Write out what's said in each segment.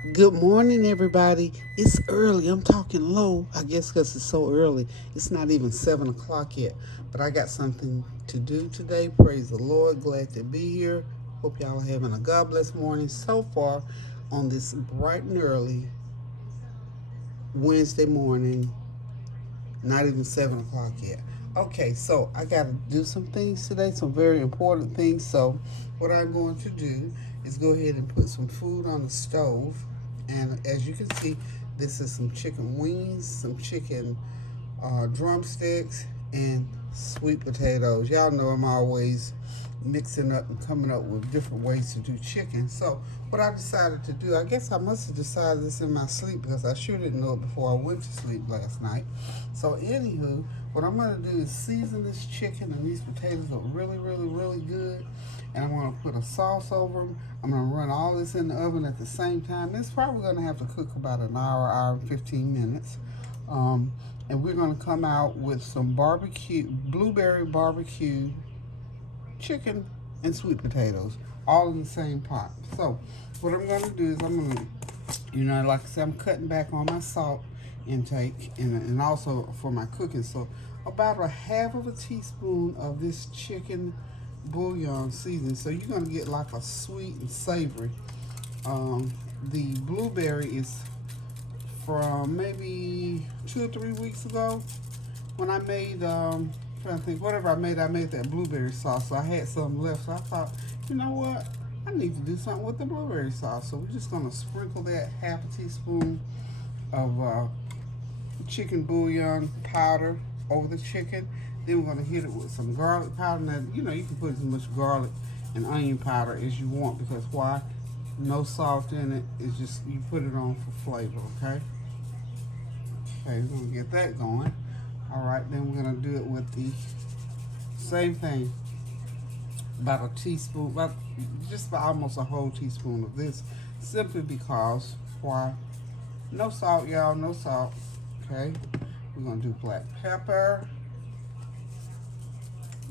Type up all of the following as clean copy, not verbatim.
Good morning, everybody. It's early. I'm talking low, I guess, because it's so early. It's not even 7 o'clock yet. But I got something to do today. Praise the Lord. Glad to be here. Hope y'all are having a God bless morning so far on this bright and early Wednesday morning. Not even 7 o'clock yet. Okay, so I got to do some things today, some very important things. So, what I'm going to do is go ahead and put some food on the stove. And as you can see, this is some chicken wings, some chicken drumsticks, and sweet potatoes. Y'all know I'm always mixing up and coming up with different ways to do chicken. So what I decided to do, I guess I must have decided this in my sleep because I sure didn't know it before I went to sleep last night. So anywho, what I'm going to do is season this chicken and these potatoes up really, really, really good. And I'm going to put a sauce over them. I'm going to run all this in the oven at the same time. It's probably going to have to cook about an hour and 15 minutes. And we're going to come out with some blueberry barbecue chicken and sweet potatoes, all in the same pot. So what I'm going to do is I'm going to, like I said, I'm cutting back on my salt intake and also for my cooking. So about a half of a teaspoon of this chicken bouillon seasoning. So you're going to get like a sweet and savory. The blueberry is from maybe 2 or 3 weeks ago when I made, trying to think, whatever I made that blueberry sauce. So I had some left. So I thought, you know what? I need to do something with the blueberry sauce. So we're just going to sprinkle that half a teaspoon of chicken bouillon powder over the chicken. Then we're going to hit it with some garlic powder. Now, you can put as much garlic and onion powder as you want because why? No salt in it. It's just you put it on for flavor, okay? Okay, we're gonna get that going. All right, then we're gonna do it with the same thing. About a teaspoon, just about almost a whole teaspoon of this, simply because why? No salt, y'all, no salt. Okay, we're gonna do black pepper,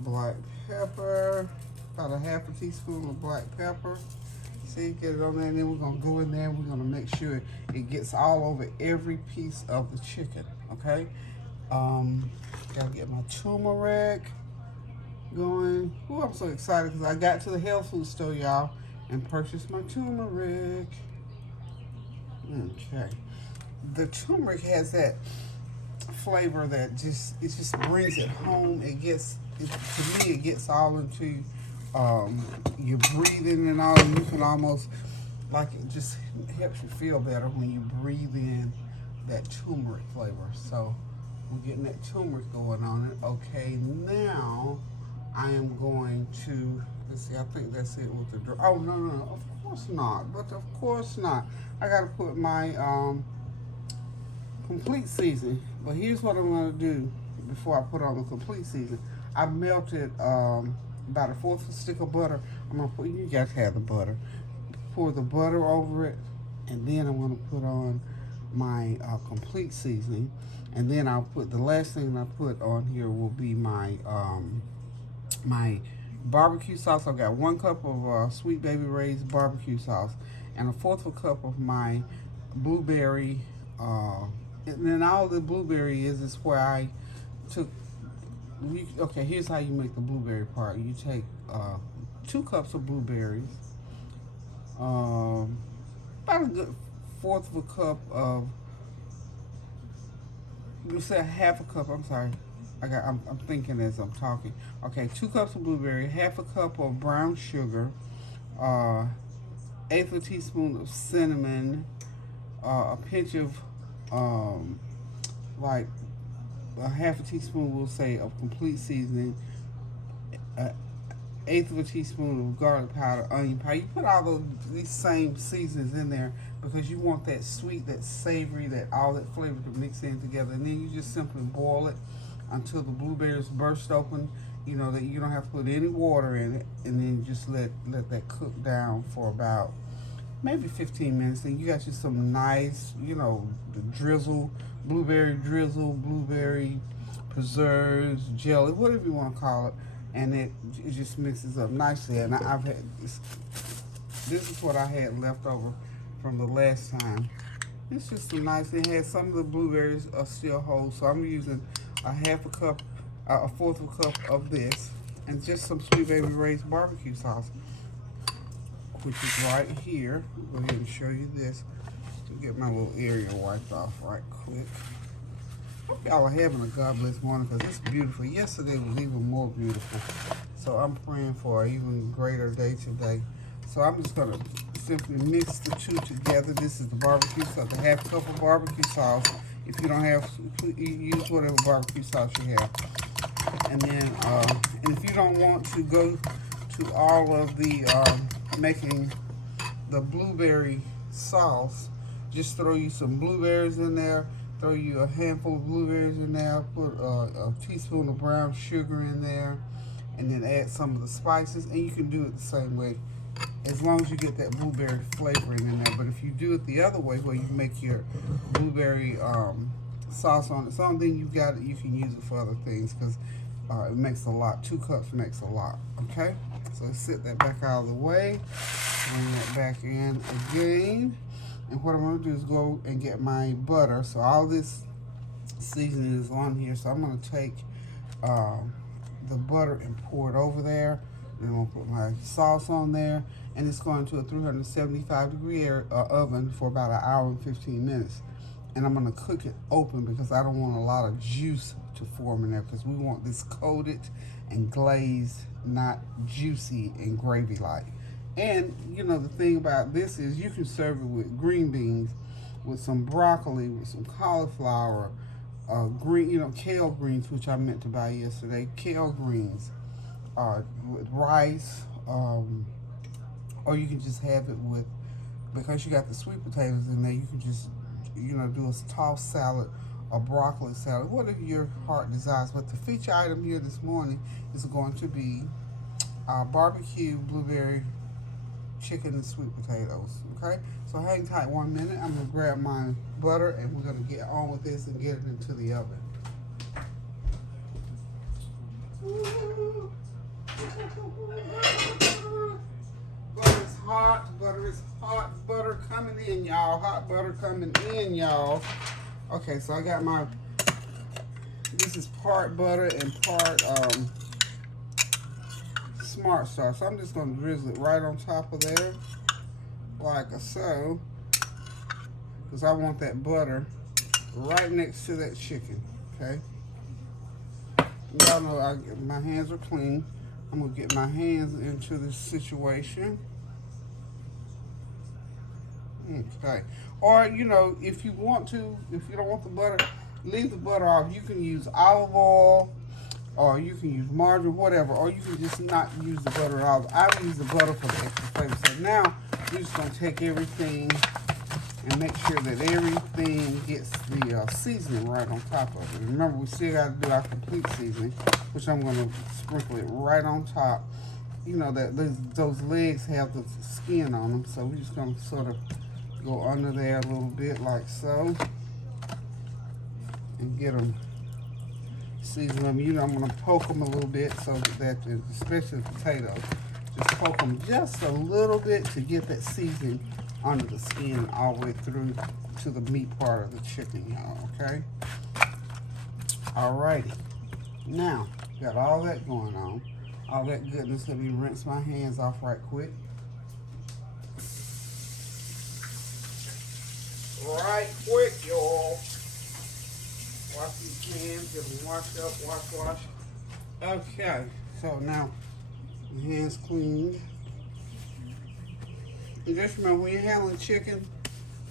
about a half a teaspoon of black pepper. See, get it on there, and then we're gonna go in there and we're gonna make sure it gets all over every piece of the chicken, okay? Gotta get my turmeric going. Ooh, I'm so excited because I got to the health food store, y'all, and purchased my turmeric. Okay. The turmeric has that flavor that it just brings it home. To me, it gets all into your breathing and all. You can almost, like, it just helps you feel better when you breathe in that turmeric flavor. So we're getting that turmeric going on it. Okay, now I am going to, let's see, I think that's it with the, oh, no, of course not, but of course not. I got to put my complete season. But here's what I'm going to do before I put on the complete season. I melted about a fourth of a stick of butter. I'm going to put, you guys have the butter. Pour the butter over it, and then I'm going to put on my complete seasoning. And then I'll put, the last thing I put on here will be my my barbecue sauce. I've got 1 cup of Sweet Baby Ray's barbecue sauce and a fourth of a cup of my blueberry. And then all the blueberry is where I took. Okay, here's how you make the blueberry part. You take 2 cups of blueberries, about a good fourth of a cup of. You said half a cup. I'm sorry. I'm thinking as I'm talking. Okay, 2 cups of blueberry, half a cup of brown sugar, eighth of a teaspoon of cinnamon, a pinch of like a half a teaspoon, we'll say, of complete seasoning, eighth of a teaspoon of garlic powder, onion powder. You put all these same seasonings in there because you want that sweet, that savory, that all that flavor to mix in together. And then you just simply boil it until the blueberries burst open. That you don't have to put any water in it, and then just let that cook down for about maybe 15 minutes. Then you got you some nice, the blueberry drizzle, blueberry preserves, jelly, whatever you want to call it, and it just mixes up nicely. And I've had this is what I had left over from the last time. It's just a nice. It has some of the blueberries are still whole, so I'm using a fourth of a cup of this, and just some Sweet Baby Ray's barbecue sauce, which is right here. I'll go ahead and show you this. Get my little area wiped off right quick. Hope y'all are having a God bless morning, because it's beautiful. Yesterday was even more beautiful. So I'm praying for an even greater day today. So I'm just going to simply mix the two together. This is the barbecue sauce, the half cup of barbecue sauce. If you don't have, use whatever barbecue sauce you have. And then, and if you don't want to go to all of the making the blueberry sauce, just throw you some blueberries in there. Throw you a handful of blueberries in there. Put a teaspoon of brown sugar in there, and then add some of the spices. And you can do it the same way, as long as you get that blueberry flavoring in there. But if you do it the other way, where you make your blueberry sauce on its own, then you can use it for other things, because it makes a lot. 2 cups makes a lot. Okay, so let's set that back out of the way. Bring that back in again. And what I'm going to do is go and get my butter. So all this seasoning is on here. So I'm going to take the butter and pour it over there. Then I'm going to put my sauce on there. And it's going to a 375-degree oven for about an hour and 15 minutes. And I'm going to cook it open, because I don't want a lot of juice to form in there, because we want this coated and glazed, not juicy and gravy-like. And, you know, the thing about this is you can serve it with green beans, with some broccoli, with some cauliflower, kale greens, which I meant to buy yesterday, kale greens, with rice, or you can just have it with, because you got the sweet potatoes in there, you can just, do a tossed salad, a broccoli salad, whatever your heart desires. But the feature item here this morning is going to be barbecue blueberry chicken and sweet potatoes. Okay, so hang tight 1 minute. I'm gonna grab my butter, and we're gonna get on with this and get it into the oven. Butter is hot. Butter is hot. Butter coming in, y'all. Hot butter coming in, y'all. Okay, so I got my. This is part butter and part Smart sauce. So I'm just going to drizzle it right on top of there, like so, because I want that butter right next to that chicken. Okay. Y'all know my hands are clean. I'm going to get my hands into this situation. Okay. Or, if you want to, if you don't want the butter, leave the butter off. You can use olive oil, or you can use margarine, whatever, or you can just not use the butter at all. I use the butter for the extra flavor. So now we're just going to take everything and make sure that everything gets the seasoning right on top of it. Remember, we still got to do our complete seasoning, which I'm going to sprinkle it right on top. That those legs have the skin on them, so we're just going to sort of go under there a little bit like so, and get them. Season them. I'm going to poke them a little bit, so that, especially the potatoes, just poke them just a little bit to get that seasoning under the skin all the way through to the meat part of the chicken, y'all. Okay. Alrighty. Now got all that going on, all that goodness. Let me rinse my hands off right quick. Right quick, y'all. Wash these hands, get them washed up, wash. Okay, so now your hands cleaned. And just remember, when you're handling chicken,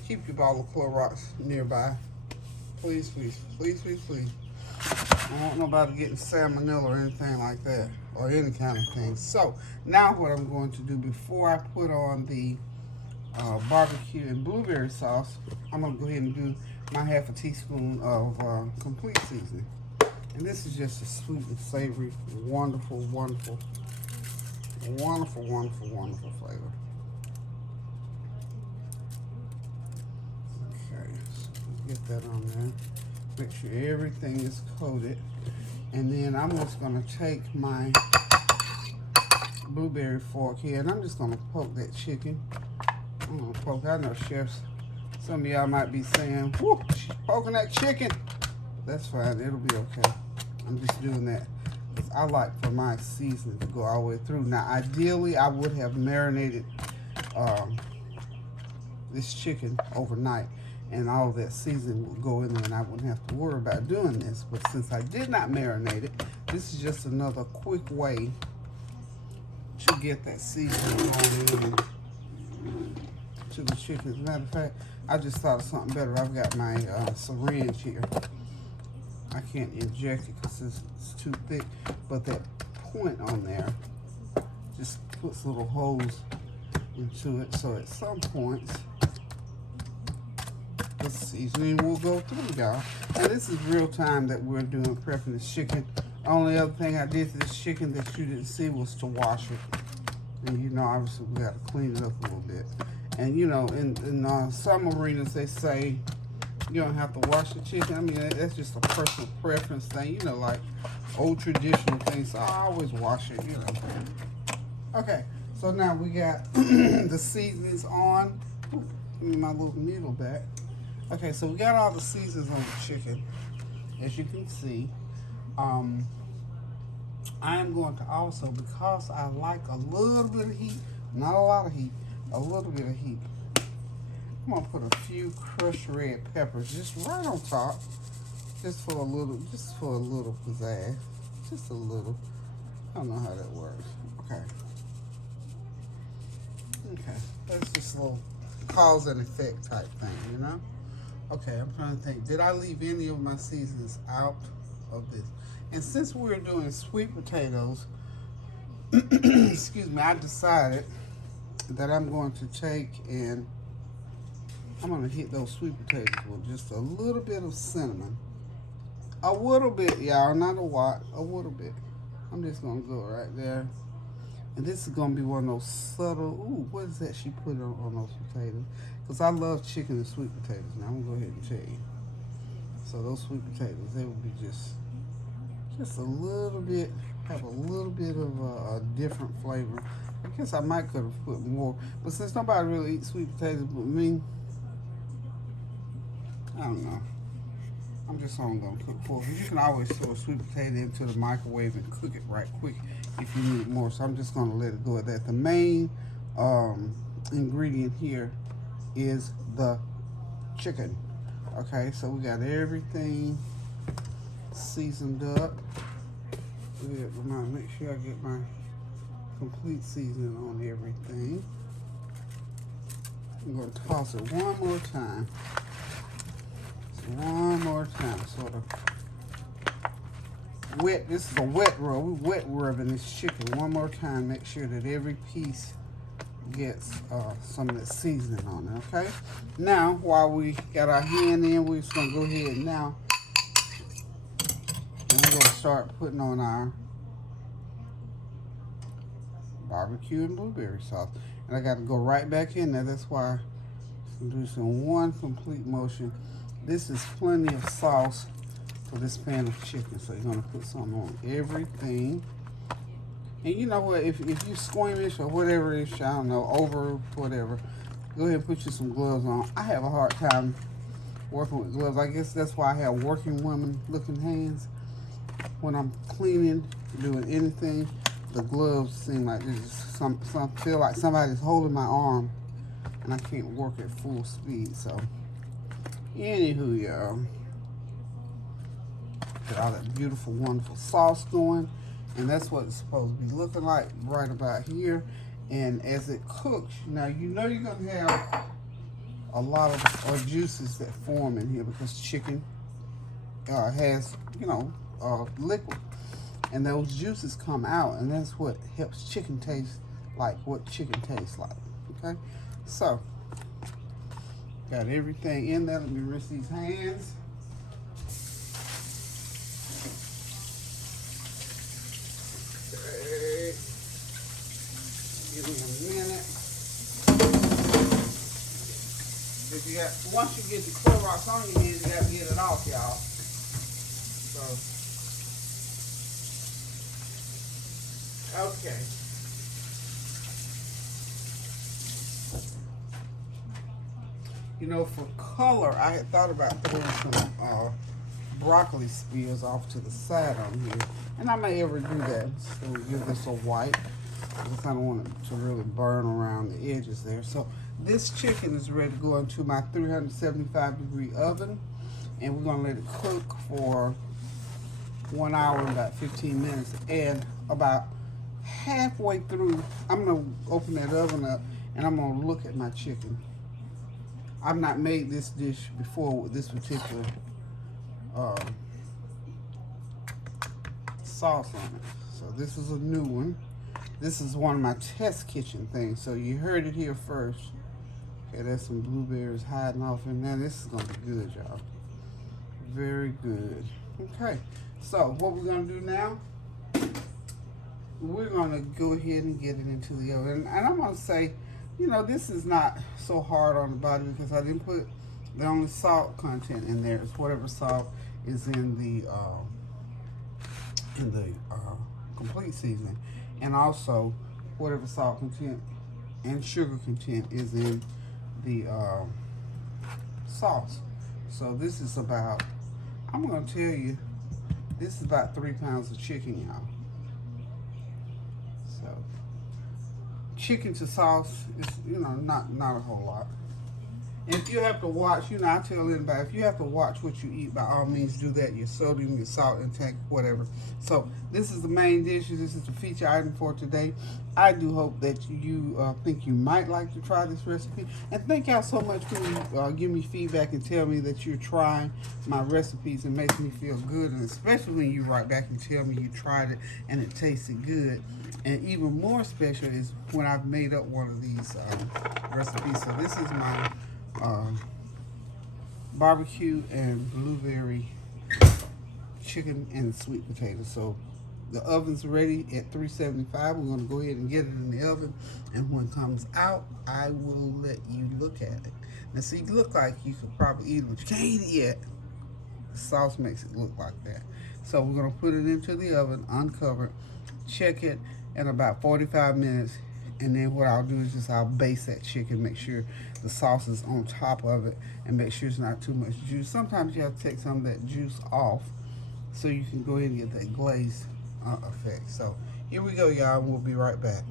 keep your bottle of Clorox nearby. Please, please, please, please, please. I don't want nobody getting salmonella or anything like that, or any kind of thing. So now what I'm going to do, before I put on the barbecue and blueberry sauce, I'm going to go ahead and do my half a teaspoon of complete seasoning. And this is just a sweet and savory, wonderful, wonderful, wonderful, wonderful, wonderful flavor. Okay, so get that on there. Make sure everything is coated. And then I'm just going to take my blueberry fork here, and I'm just going to poke that chicken Poke. I know chefs. Some of y'all might be saying, "Whoo, she's poking that chicken." That's fine. It'll be okay. I'm just doing that because I like for my seasoning to go all the way through. Now, ideally, I would have marinated this chicken overnight, and all of that seasoning would go in there, and I wouldn't have to worry about doing this. But since I did not marinate it, this is just another quick way to get that seasoning going in to the chicken. As a matter of fact, I just thought of something better. I've got my syringe here. I can't inject it because it's too thick, but that point on there just puts little holes into it, so at some points the seasoning will go through, y'all. And this is real time that we're doing prepping this chicken. Only other thing I did to this chicken that you didn't see was to wash it. And you know, obviously we got to clean it up a little bit. And you know, in some arenas they say you don't have to wash the chicken. I mean, that's just a personal preference thing. You know, like old traditional things. So I always wash it, you know. Okay, so now we got the seasonings on. Ooh, give me my little needle back. Okay, so we got all the seasonings on the chicken, as you can see. I am going to also, because I like a little bit of heat, not a lot of heat, a little bit of heat, I'm going to put a few crushed red peppers just right on top, just for a little pizzazz, just a little. I don't know how that works. Okay. Okay, that's just a little cause and effect type thing, you know? Okay, I'm trying to think. Did I leave any of my seasonings out of this? And since we're doing sweet potatoes, excuse me, I decided that I'm going to take and I'm going to hit those sweet potatoes with just a little bit of cinnamon. A little bit, y'all, not a lot, a little bit. I'm just going to go right there. And this is going to be one of those subtle, ooh, what is that she put on those potatoes? Because I love chicken and sweet potatoes. Now, I'm going to go ahead and tell you. So those sweet potatoes, they will be just a little bit, have a little bit of a different flavor. I guess I might could have put more. But since nobody really eats sweet potatoes but me, I don't know. I'm just only going to cook 4. You can always throw a sweet potato into the microwave and cook it right quick if you need more. So I'm just going to let it go at that. The main ingredient here is the chicken. Okay, so we got everything seasoned up. Make sure I get my complete seasoning on everything. I'm going to toss it one more time. One more time, sort of wet. This is a wet rub. We wet rubbing this chicken one more time. Make sure that every piece gets some of that seasoning on it. Okay. Now, while we got our hand in, we're just gonna go ahead now, and we're gonna start putting on our barbecue and blueberry sauce. And I got to go right back in there. That's why I'm doing this in one complete motion. This is plenty of sauce for this pan of chicken, so you're gonna put some on everything. And you know what? If you squeamish or whatever it is, I don't know, over whatever, go ahead and put you some gloves on. I have a hard time working with gloves. I guess that's why I have working woman looking hands. When I'm cleaning, doing anything, the gloves seem like some feel like somebody's holding my arm, and I can't work at full speed. So. Anywho, y'all, got all that beautiful, wonderful sauce going, and that's what it's supposed to be looking like right about here. And as it cooks, now you know you're gonna have a lot of juices that form in here because chicken has, you know, liquid, and those juices come out, and that's what helps chicken taste like what chicken tastes like. Okay, so. Got everything in there. Let me rinse these hands. Okay. Give me a minute. If you got, once you get the Clorox on your hands, you got to get it off, y'all. So, okay. You know, for color, I had thought about throwing some broccoli spears off to the side on here. And I may ever do that. So give this a white. Because I don't want it to really burn around the edges there. So this chicken is ready to go into my 375-degree oven. And we're going to let it cook for 1 hour and about 15 minutes. And about halfway through, I'm going to open that oven up and I'm going to look at my chicken. I've not made this dish before with this particular sauce on it. So this is a new one. This is one of my test kitchen things. So you heard it here first. Okay, there's some blueberries hiding off in there. This is going to be good, y'all. Very good. Okay, so what we're going to do now, we're going to go ahead and get it into the oven. And I'm going to say, you know, this is not so hard on the body because I didn't put the only salt content in there. It's whatever salt is in the complete seasoning, and also whatever salt content and sugar content is in the sauce. So this is about, I'm going to tell you, this is about 3 pounds of chicken, y'all. So chicken to sauce is, you know, not a whole lot. And if you have to watch, you know, I tell anybody, if you have to watch what you eat, by all means do that. Your sodium, your salt intake, whatever. So this is the main dish. This is the feature item for today. I do hope that you think you might like to try this recipe. And thank y'all so much for giving me feedback and tell me that you're trying my recipes. It makes me feel good. And especially when you write back and tell me you tried it and it tasted good. And even more special is when I've made up one of these recipes. So this is my barbecue and blueberry chicken and sweet potato. So the oven's ready at 375. We're going to go ahead and get it in the oven, and when it comes out, I will let you look at it. Now see, it look like you could probably eat it, but you can't eat it yet. The sauce makes it look like that. So we're going to put it into the oven uncovered, check it in about 45 minutes. And then what I'll do is just I'll baste that chicken, make sure the sauce is on top of it, and make sure it's not too much juice. Sometimes you have to take some of that juice off so you can go ahead and get that glaze effect. So here we go, y'all. We'll be right back.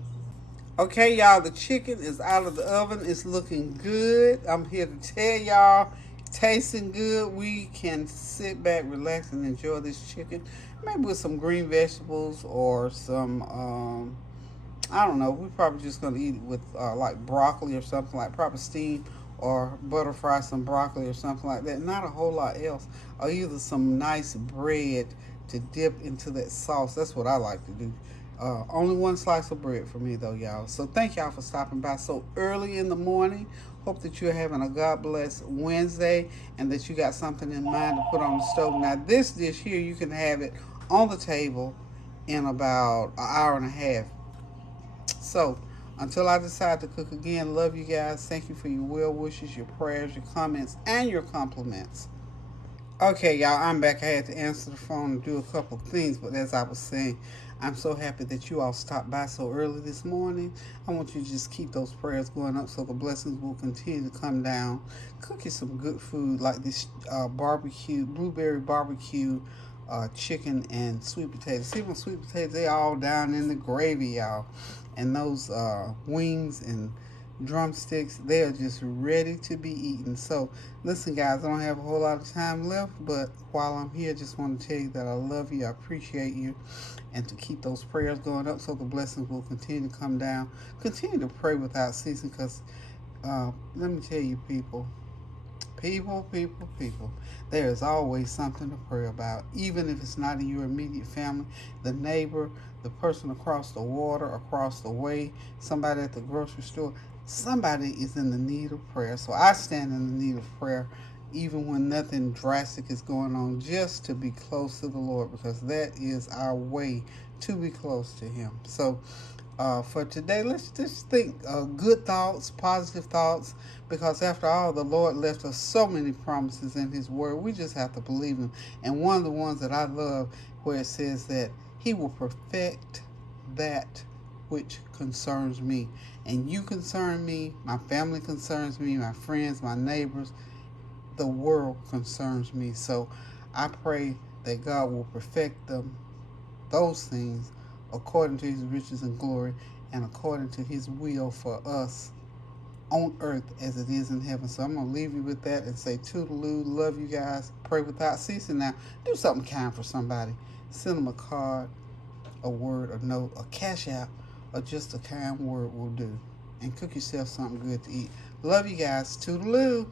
Okay, y'all, the chicken is out of the oven. It's looking good. I'm here to tell y'all, tasting good. We can sit back, relax, and enjoy this chicken. Maybe with some green vegetables or some I don't know. We're probably just going to eat it with like broccoli or something, like proper steam, or butter fry some broccoli or something like that. Not a whole lot else. Or either some nice bread to dip into that sauce. That's what I like to do. Only one slice of bread for me though, y'all. So thank y'all for stopping by so early in the morning. Hope that you're having a God bless Wednesday and that you got something in mind to put on the stove. Now this dish here, you can have it on the table in about an hour and a half. So, until I decide to cook again, love you guys. Thank you for your well wishes, your prayers, your comments, and your compliments. Okay, y'all, I'm back. I had to answer the phone and do a couple things, but as I was saying, I'm so happy that you all stopped by so early this morning. I want you to just keep those prayers going up so the blessings will continue to come down. Cook you some good food like this blueberry barbecue chicken and sweet potatoes. See, my sweet potatoes, they all down in the gravy, y'all. And those wings and drumsticks, they are just ready to be eaten. So listen, guys, I don't have a whole lot of time left, but while I'm here, I just want to tell you that I love you, I appreciate you, and to keep those prayers going up so the blessings will continue to come down. Continue to pray without ceasing, because let me tell you, people, there is always something to pray about, even if it's not in your immediate family, the neighbor, the person across the water, across the way, somebody at the grocery store. Somebody is in the need of prayer. So I stand in the need of prayer, even when nothing drastic is going on, just to be close to the Lord, because that is our way to be close to Him. So for today, let's just think good thoughts, positive thoughts, because after all, the Lord left us so many promises in His Word. We just have to believe Him. And one of the ones that I love, where it says that He will perfect that which concerns me. And you concern me, my family concerns me, my friends, my neighbors, the world concerns me. So I pray that God will perfect those things according to his riches and glory and according to his will for us on earth as it is in heaven. So I'm going to leave you with that and say toodaloo, love you guys, pray without ceasing. Now, do something kind for somebody. Send them a card, a word, a note, a cash app, or just a kind word will do. And cook yourself something good to eat. Love you guys. Toodaloo.